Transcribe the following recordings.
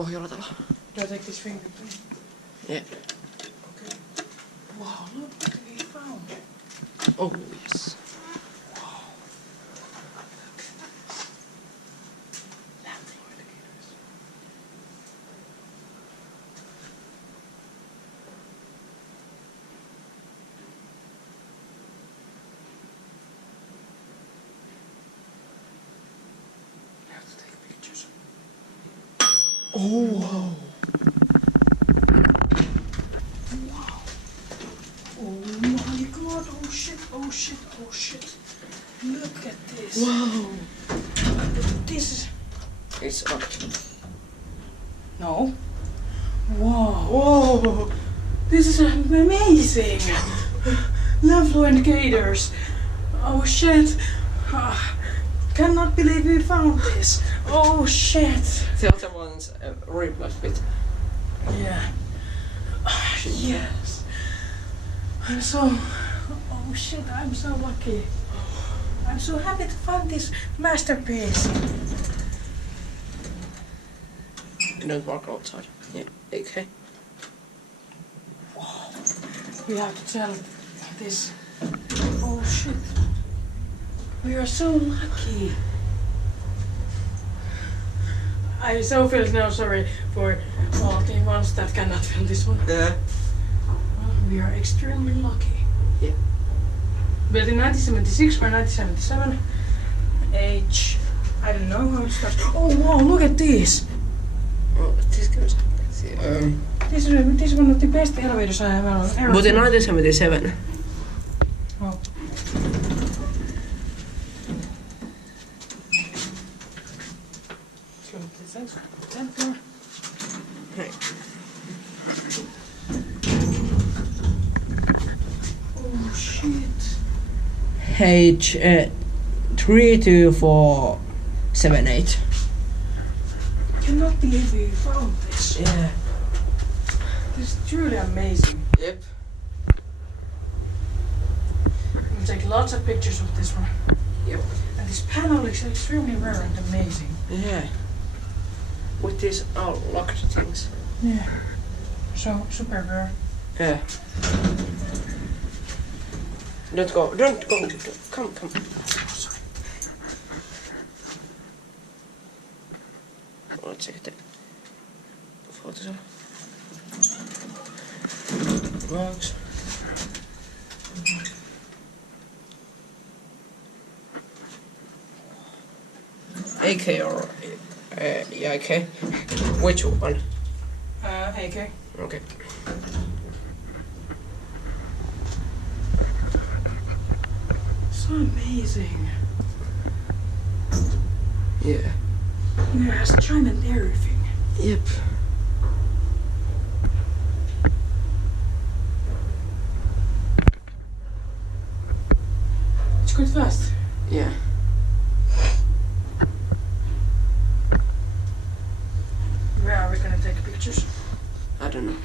Pohjola talo. Do I take this fingerprint? Yeah. Okay. Wow, look what we found. Oh yes. Wow. Lovely indicators. I have to take pictures. Oh wow. Oh my god, oh shit, oh shit, oh shit. Look at this. Wow. This is... It's locked. No. Wow. Whoa. This is amazing. Lovely indicators. Oh shit. Cannot believe we found this. Oh shit. The other one's a replaced bit. Yeah. Yes. I'm so... Oh shit, I'm so lucky. I'm so happy to find this masterpiece. Don't walk outside. Yeah, okay. Wow. We have to tell this. Oh shit. We are so lucky. I so feel now sorry for all the ones that cannot film this one. Yeah. Well, we are extremely lucky. Yeah. Built in 1976 or 1977. Age, I don't know how it starts. Oh wow, look at this! Oh, this goes. This is one of the best elevators I have ever But in seen. 1977. Oh. Right. Oh shit. Page 32478. Cannot believe we found this. Yeah. This is truly amazing. Yep. We'll take lots of pictures of this one. Yep. And this panel is extremely rare and amazing. Yeah. With these all locked things. Yeah. So super rare. Yeah. Don't go. Don't go. Come. Oh, sorry. Let's check the photos. Logs. AK or yeah, AK. Which one? AK. Okay. So amazing. Yeah. Yeah, it has chime and everything. Yep. It's quite fast. Yeah. Where are we gonna take pictures? I don't know.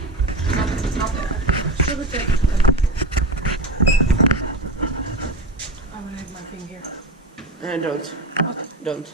Not there. Should we take them? I will leave my thing here. Don't. What? Don't.